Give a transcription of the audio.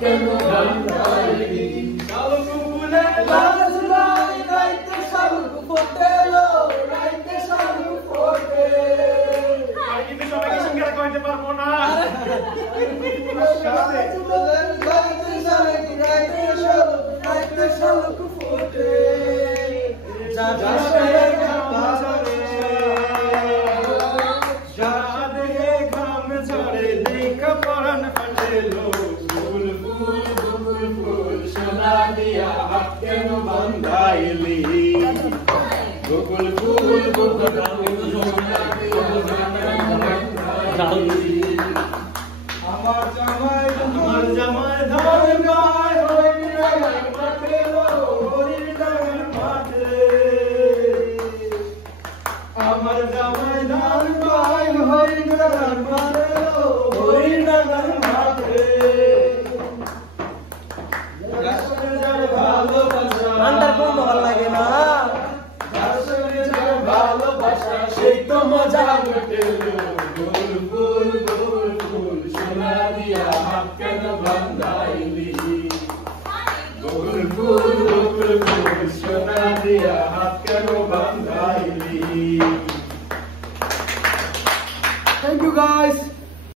কেন বান্ধাইলি শালুক ফুলে লাল ঝুলাই রাইতে শালুক ফোটে লো রাইতে শালুক ফোটে আর কিন্তু সবাইকে সঙ্গে কইতে পারবো না রাইতে শালুক ফোটে কেন বান্ধাইলি গোকুল ফুল গোকুল আমার জামাই ধান গায় হরি রাগার মাঠে হরি রাগার মাঠে আমার জামাই ধান গায় হরি রাগার মাঠে হরি রাগার মাঠে গানটা কোন ভালো লাগে না ভালোবাসা সেই তো মজা লুটেলো গোল গোল গোল গোল সোনা দিয়া হাত কেন বান্ধাইলি গোল গোল গোল গোল সোনা দিয়া হাত কেন বান্ধাইলি Thank you guys.